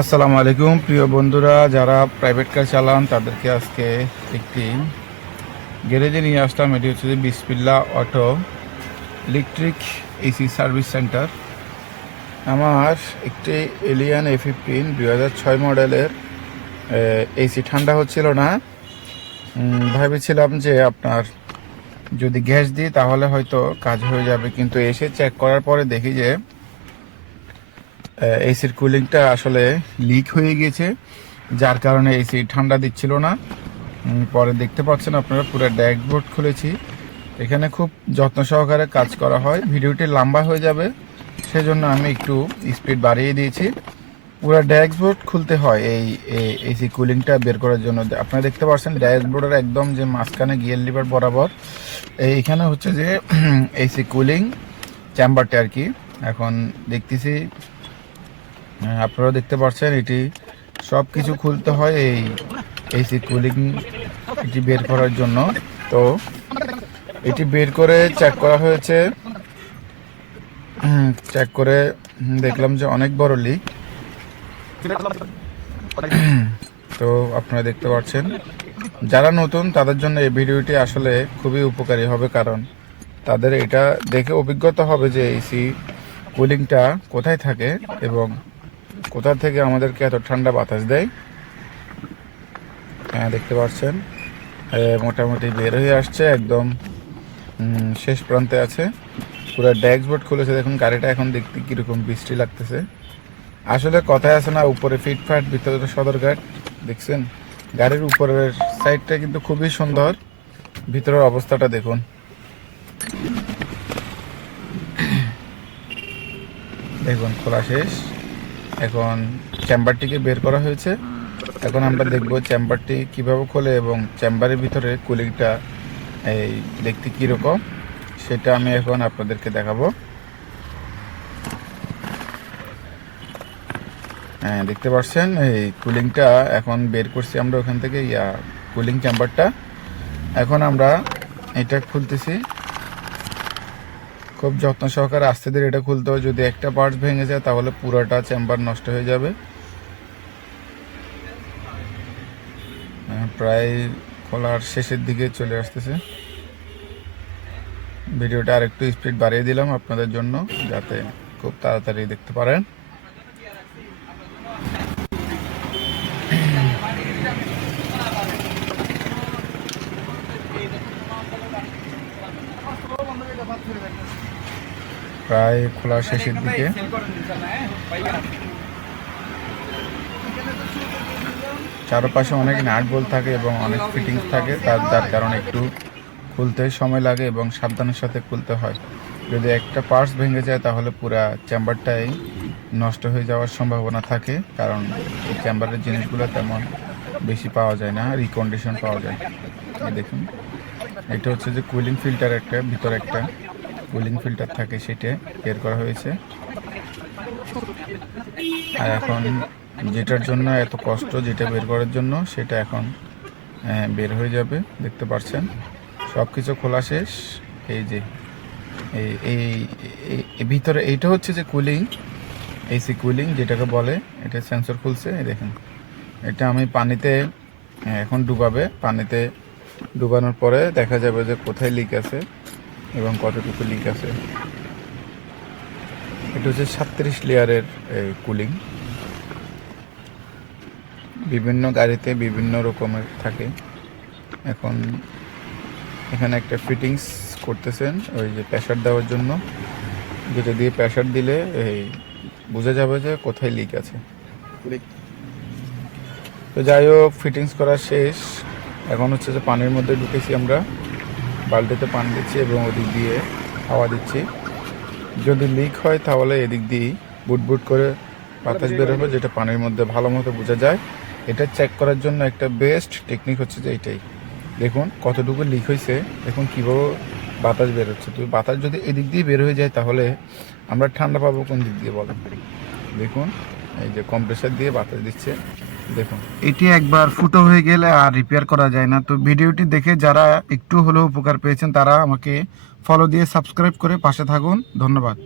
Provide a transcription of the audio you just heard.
আসসালামু আলাইকুম, প্রিয় বন্ধুরা, যারা প্রাইভেট কার চালান, তাদেরকে আজকে একটি গ্যারেজে নিয়ে আসলাম। এটি হচ্ছে বিসপিল্লা auto electric AC service centre. আমার একটি এলিয়ান এ ফিফটিন দুই হাজার ছয় মডেলের এসি ঠান্ডা হচ্ছিল না। ভেবেছিলাম যে আপনার যদি গ্যাস দিই, তাহলে হয়তো কাজ হয়ে যাবে। কিন্তু এসে চেক করার পরে দেখি যে এসির কুলিংটা আসলে লিক হয়ে গিয়েছে যার কারণে এসি ঠান্ডা দিচ্ছিল না। পরে দেখতে পাচ্ছেন আপনারা, পুরো ড্যাশবোর্ড খুলেছি। এখানে খুব যত্ন সহকারে কাজ করা হয়। ভিডিওটি লম্বা হয়ে যাবে, সেজন্য আমি একটু স্পিড বাড়িয়ে দিয়েছি। পুরো ড্যাশবোর্ড খুলতে হয় এই এসি কুলিংটা বের করার জন্য। আপনারা দেখতে পাচ্ছেন ড্যাশবোর্ডের একদম যে মাঝখানে গিয়ার লিভার বরাবর। এইখানে হচ্ছে যে এসি কুলিং চেম্বারটা আর কি। এখন দেখতেছি আপনারা দেখতে পাচ্ছেন, এটি সব কিছু খুলতে হয় এই এসি কুলিং এটি বের করার জন্য। তো এটি বের করে চেক করা হয়েছে। চেক করে দেখলাম যে অনেক বড় লিক তো আপনারা দেখতে পাচ্ছেন, যারা নতুন তাদের জন্য এই ভিডিওটি আসলে খুবই উপকারী হবে, কারণ তাদের এটা দেখে অভিজ্ঞতা হবে যে এসি কুলিংটা কোথায় থাকে এবং কোথা থেকে আমাদেরকে এত ঠান্ডা বাতাস দেয়? হ্যাঁ দেখতে পাচ্ছেন। মোটামুটি বের হয়ে আসছে, একদম শেষ প্রান্তে আছে। পুরো ড্যাশবোর্ড খুলেছে, দেখুন গাড়িটা এখন দেখতে কীরকম বৃষ্টি লাগতেছে। আসলে কথায় আছে না, উপরে ফিটফাট ভিতরে সদরঘাট, দেখছেন? গাড়ির উপরের সাইডটা কিন্তু খুবই সুন্দর, ভিতরের অবস্থাটা দেখুন। দেখুন, খোলা শেষ। এখন চেম্বারটিকে বের করা হয়েছে। এখন আমরা দেখব চেম্বারটি কীভাবে খোলে এবং চেম্বারের ভিতরে কুলিংটা এই দেখতে কীরকম, সেটা আমি এখন আপনাদেরকে দেখাবো। হ্যাঁ দেখতে পাচ্ছেন, এই কুলিংটা এখন বের করছি আমরা ওখান থেকে, ইয়া, কুলিং চেম্বারটা এখন আমরা এটা খুলতেছি। খুব যত্ন সহকারে আস্তে ধীরে এটা খুলতে হয় যদি একটা পার্টস ভেঙে যায় তাহলে পুরোটা চেম্বার নষ্ট হয়ে যাবে। প্রায় খোলার শেষের দিকে চলে আসতেছে। ভিডিওটা আরেকটু স্পিড বাড়িয়ে দিলাম আপনাদের জন্য যাতে খুব তাড়াতাড়ি দেখতে পারেন। প্রায় খোলা শেষের দিকে। চারপাশে অনেক নাট বল থাকে এবং অনেক ফিটিংস থাকে, তার যার কারণে একটু খুলতে সময় লাগে এবং সাবধানের সাথে খুলতে হয়। যদি একটা পার্টস ভেঙে যায়, তাহলে পুরা চেম্বারটাই নষ্ট হয়ে যাওয়ার সম্ভাবনা থাকে, কারণ এই চেম্বারের জিনিসগুলো তেমন বেশি পাওয়া যায় না রিকন্ডিশন পাওয়া যায়। দেখুন, এটা হচ্ছে যে কুলিং ফিল্টার একটা, ভিতরে একটা। কুলিং ফিল্টার থাকে সেটা বের করা হয়েছে। আর এখন যেটার জন্য এত কষ্ট, যেটা বের করার জন্য, সেটা এখন বের হয়ে যাবে, দেখতে পাচ্ছেন সব কিছু খোলা শেষ। এই যে, এই এই ভিতরে এইটা হচ্ছে যে কুলিং এসি কুলিং যেটাকে বলে, এটা সেন্সর খুলছে, এই দেখেন। এটা আমি পানিতে, এখন ডুবাবে, পানিতে ডুবানোর পরে দেখা যাবে যে কোথায় লিক আছে। এবং কতটুকু লিক আছে? এটা হচ্ছে সাতত্রিশ লেয়ারের কুলিং বিভিন্ন গাড়িতে বিভিন্ন রকমের থাকে। এখন এখানে একটা ফিটিংস করতেছেন ওই যে প্রেশার দেওয়ার জন্য। যেটা দিয়ে প্রেশার দিলে এই বোঝা যাবে যে কোথায় লিক আছে। তো যাই হোক ফিটিংস করা শেষ। এখন হচ্ছে যে পানির মধ্যে ঢুকেছি আমরা। বালতিতে পানি দিচ্ছি এবং ওদিক দিয়ে হাওয়া দিচ্ছি। যদি লিক হয় তাহলে এদিক দিয়েই বুট বুট করে বাতাস বেরোবে যেটা পানির মধ্যে ভালো মতো বোঝা যায়। এটা চেক করার জন্য একটা বেস্ট টেকনিক হচ্ছে যে এটাই। দেখুন কতটুকু লিক হয়েছে, দেখুন কীভাবে বাতাস বেরোচ্ছে তো বাতাস যদি এদিক দিয়ে বের হয়ে যায় তাহলে আমরা ঠান্ডা পাবো কোন দিক দিয়ে বলেন? দেখুন, এই যে কম্প্রেসার দিয়ে বাতাস দিচ্ছে। দেখুন। এটি একবার ফুটো হয়ে গেলে আর রিপেয়ার করা যায় না। তো ভিডিওটি দেখে যারা একটু হলেও উপকার পেয়েছেন, তারা আমাকে ফলো দিয়ে সাবস্ক্রাইব করে পাশে থাকুন। ধন্যবাদ।